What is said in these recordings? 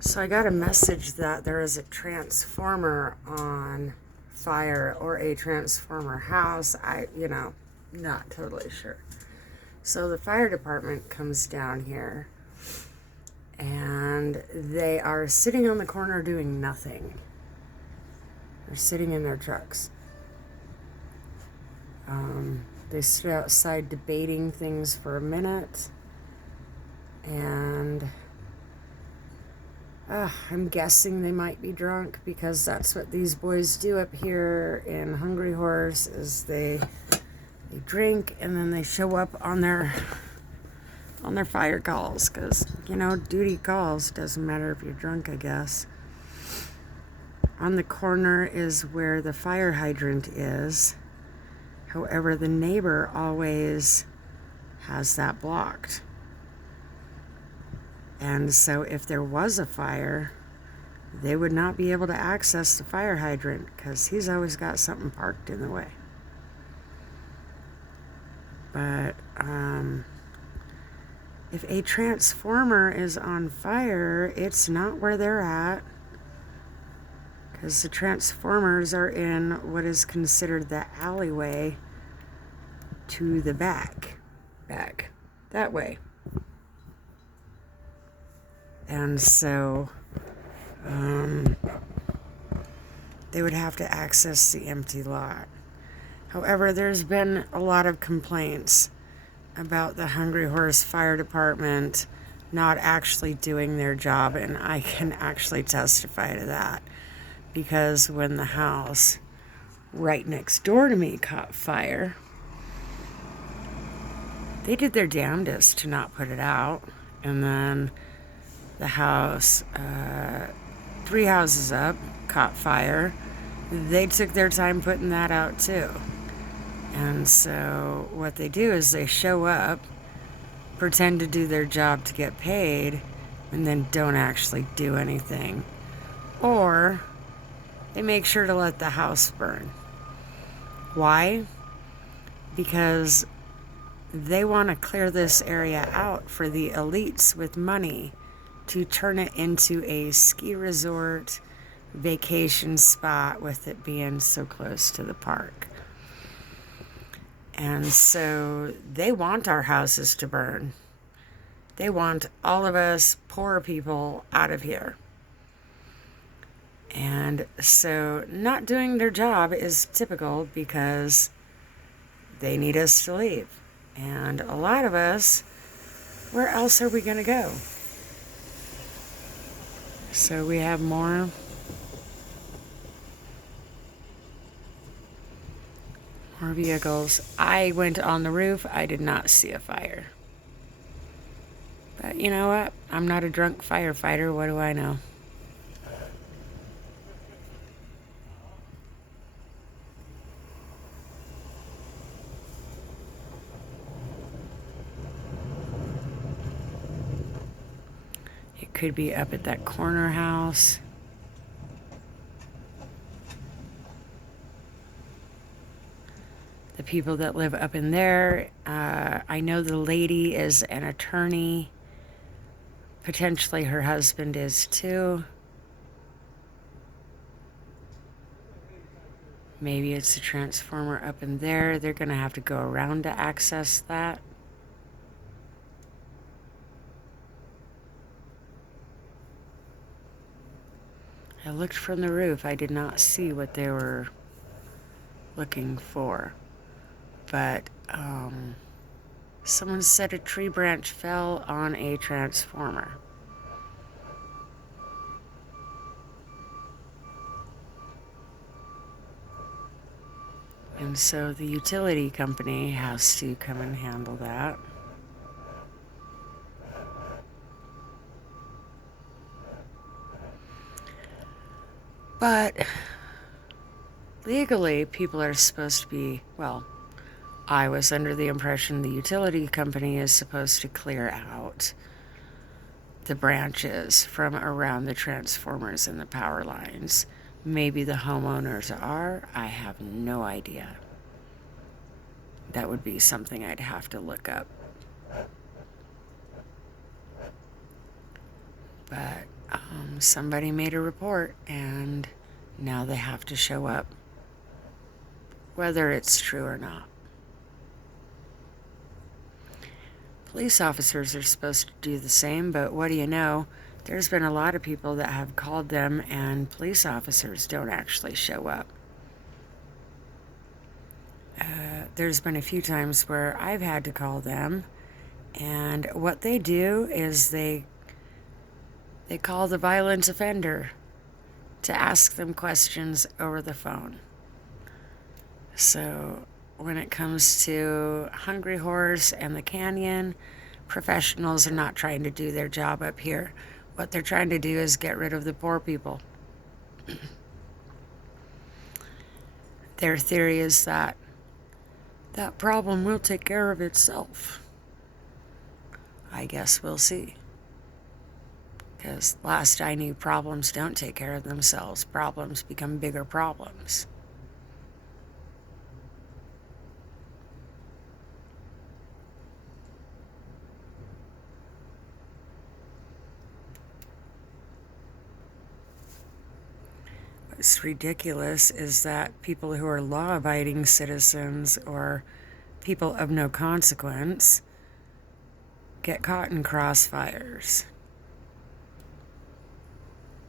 So I got a message that there is a transformer on fire or a transformer house. Not totally sure. So the fire department comes down here and they are sitting on the corner doing nothing. They're sitting in their trucks. They stood outside debating things for a minute, and I'm guessing they might be drunk because that's what these boys do up here in Hungry Horse is they drink and then they show up on their fire calls because, duty calls. Doesn't matter if you're drunk, I guess. On the corner is where the fire hydrant is. However, the neighbor always has that blocked. And so if there was a fire, they would not be able to access the fire hydrant because he's always got something parked in the way. But if a transformer is on fire, it's not where they're at, because the transformers are in what is considered the alleyway to the back that way. And so they would have to access the empty lot. However, there's been a lot of complaints about the Hungry Horse Fire Department not actually doing their job, and I can actually testify to that because when the house right next door to me caught fire, they did their damnedest to not put it out, and then the house 3 houses up caught fire. They took their time putting that out too. And so what they do is they show up, pretend to do their job to get paid, and then don't actually do anything. Or they make sure to let the house burn. Why? Because they want to clear this area out for the elites with money to turn it into a ski resort vacation spot, with it being so close to the park. And so they want our houses to burn. They want all of us poor people out of here. And so not doing their job is typical because they need us to leave. And a lot of us, where else are we going to go? So we have more vehicles. I went on the roof. I did not see a fire. But you know what? I'm not a drunk firefighter. What do I know? It could be up at that corner house. The people that live up in there, I know the lady is an attorney. Potentially her husband is too. Maybe it's a transformer up in there. They're going to have to go around to access that. I looked from the roof. I did not see what they were looking for. But someone said a tree branch fell on a transformer. And so the utility company has to come and handle that. But legally, people are supposed to be, well, I was under the impression the utility company is supposed to clear out the branches from around the transformers and the power lines. Maybe the homeowners are. I have no idea. That would be something I'd have to look up. But somebody made a report and now they have to show up, whether it's true or not. Police officers are supposed to do the same, but what do you know? There's been a lot of people that have called them and police officers don't actually show up. There's been a few times where I've had to call them, and what they do is they call the violent offender to ask them questions over the phone. So when it comes to Hungry Horse and the Canyon, professionals are not trying to do their job up here. What they're trying to do is get rid of the poor people. Their theory is that problem will take care of itself. I guess we'll see. Because last I knew, problems don't take care of themselves. Problems become bigger problems. What's ridiculous is that people who are law-abiding citizens or people of no consequence get caught in crossfires.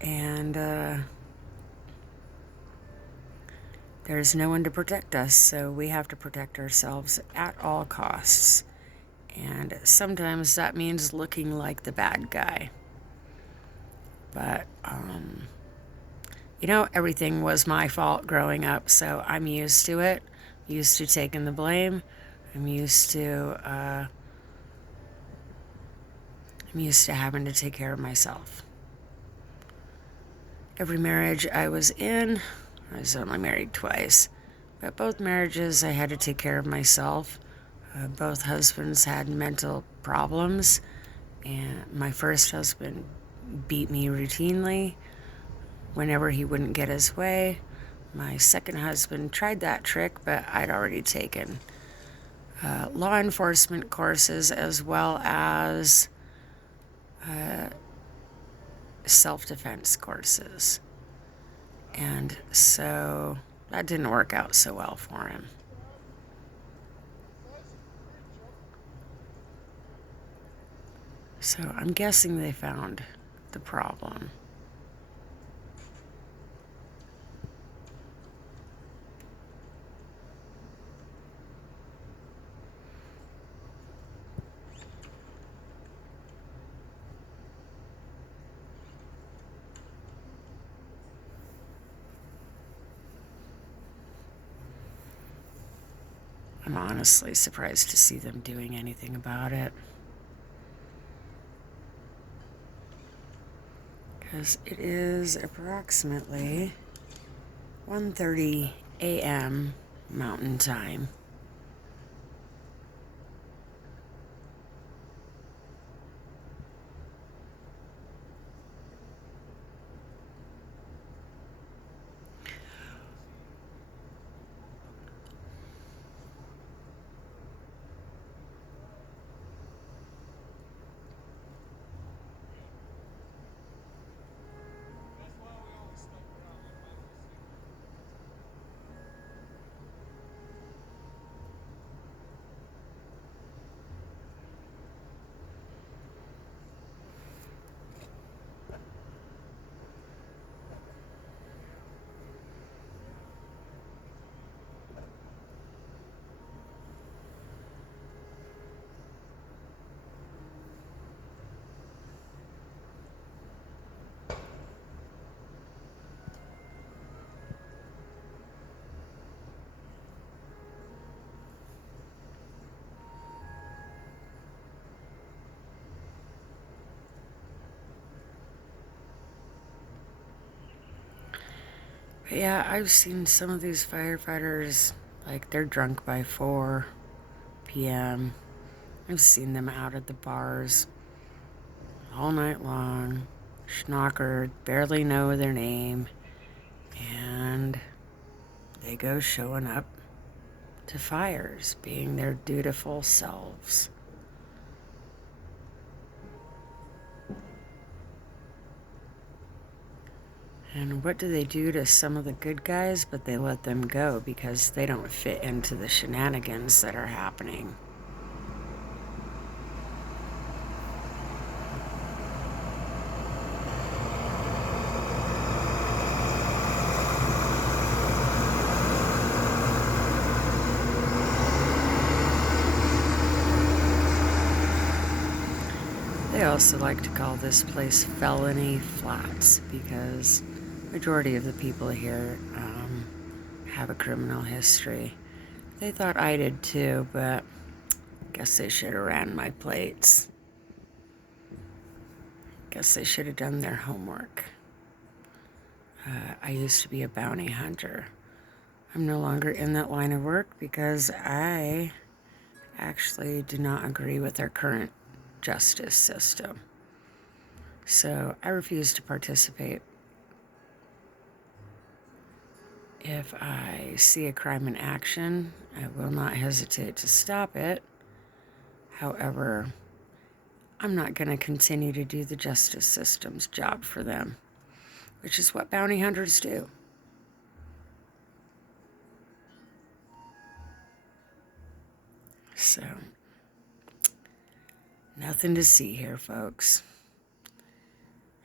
And there's no one to protect us, so we have to protect ourselves at all costs. And sometimes that means looking like the bad guy. But, everything was my fault growing up, so I'm used to it. Used to taking the blame. I'm used to having to take care of myself. Every marriage I was in, I was only married twice, but both marriages I had to take care of myself. Both husbands had mental problems, and my first husband beat me routinely whenever he wouldn't get his way. My second husband tried that trick, but I'd already taken law enforcement courses as well as self-defense courses. And so that didn't work out so well for him. So I'm guessing they found the problem. I'm honestly surprised to see them doing anything about it. Because it is approximately 1:30 a.m. Mountain Time. But yeah, I've seen some of these firefighters, like, they're drunk by 4 p.m. I've seen them out at the bars all night long, schnockered, barely know their name, and they go showing up to fires, being their dutiful selves. And what do they do to some of the good guys? But they let them go because they don't fit into the shenanigans that are happening. They also like to call this place Felony Flats because majority of the people here have a criminal history. They thought I did too, but guess they should have ran my plates. Guess they should have done their homework. I used to be a bounty hunter. I'm no longer in that line of work because I actually do not agree with our current justice system. So I refuse to participate. If I see a crime in action, I will not hesitate to stop it. However, I'm not going to continue to do the justice system's job for them, which is what bounty hunters do. So, nothing to see here, folks.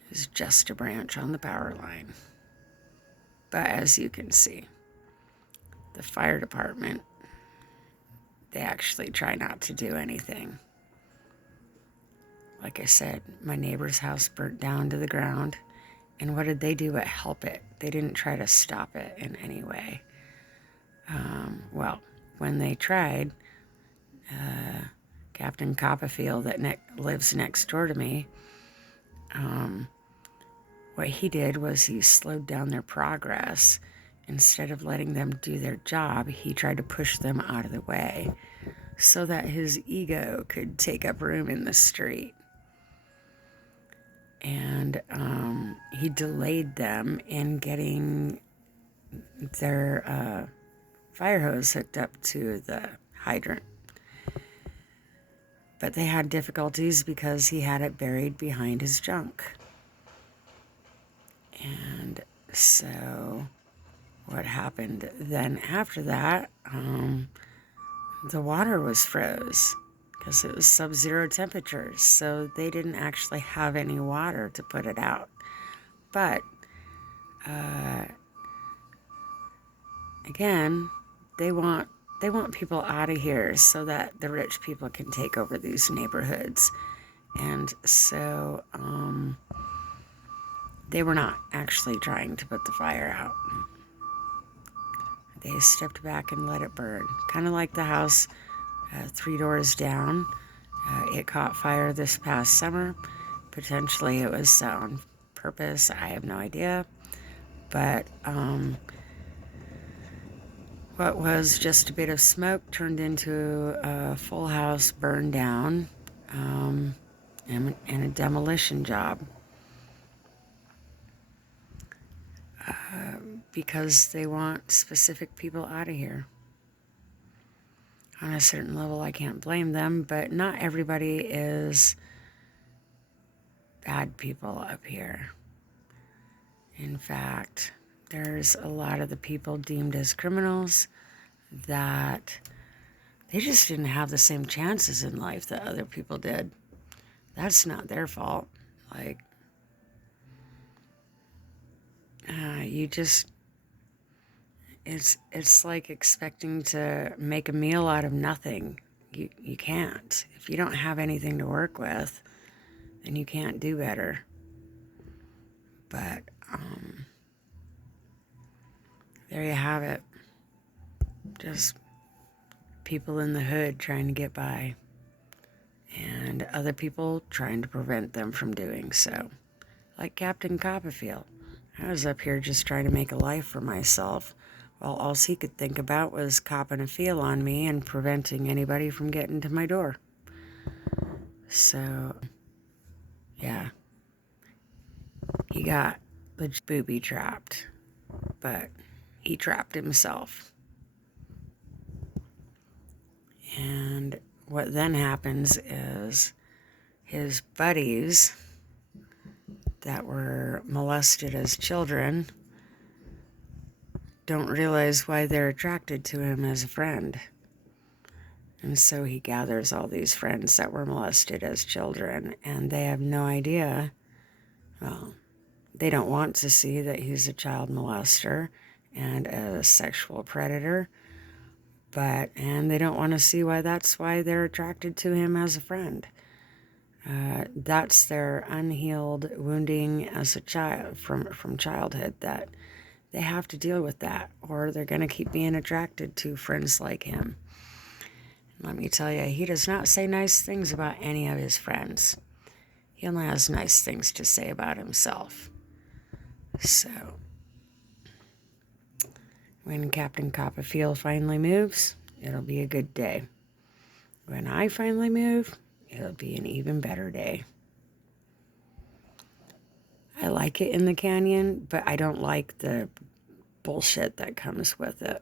It's just a branch on the power line. But as you can see, the fire department, they actually try not to do anything. Like I said, my neighbor's house burnt down to the ground. And what did they do but help it? They didn't try to stop it in any way. Well, when they tried, Captain Copperfield that lives next door to me, what he did was he slowed down their progress. Instead of letting them do their job, he tried to push them out of the way so that his ego could take up room in the street. And he delayed them in getting their fire hose hooked up to the hydrant. But they had difficulties because he had it buried behind his junk. And so what happened then after that, the water was froze because it was sub-zero temperatures. So they didn't actually have any water to put it out. But again, they want people out of here so that the rich people can take over these neighborhoods. And so they were not actually trying to put the fire out. They stepped back and let it burn. Kind of like the house 3 doors down. It caught fire this past summer. Potentially it was on purpose. I have no idea. But what was just a bit of smoke turned into a full house burned down and a demolition job. Because they want specific people out of here. On a certain level, I can't blame them, but not everybody is bad people up here. In fact, there's a lot of the people deemed as criminals that they just didn't have the same chances in life that other people did. That's not their fault. Like, it's like expecting to make a meal out of nothing. You can't. If you don't have anything to work with, then you can't do better. But there you have it. Just people in the hood trying to get by, and other people trying to prevent them from doing so. Like Captain Copperfield. I was up here just trying to make a life for myself, while all he could think about was copping a feel on me and preventing anybody from getting to my door. So, yeah. He got booby trapped, but he trapped himself. And what then happens is his buddies that were molested as children don't realize why they're attracted to him as a friend. And so he gathers all these friends that were molested as children, and they have no idea. Well, they don't want to see that he's a child molester and a sexual predator, and they don't want to see that's why they're attracted to him as a friend. That's their unhealed wounding as a child from childhood, that they have to deal with that, or they're going to keep being attracted to friends like him. Let me tell you, he does not say nice things about any of his friends. He only has nice things to say about himself. So, when Captain Copperfield finally moves, it'll be a good day. When I finally move, it'll be an even better day. I like it in the canyon, but I don't like the bullshit that comes with it.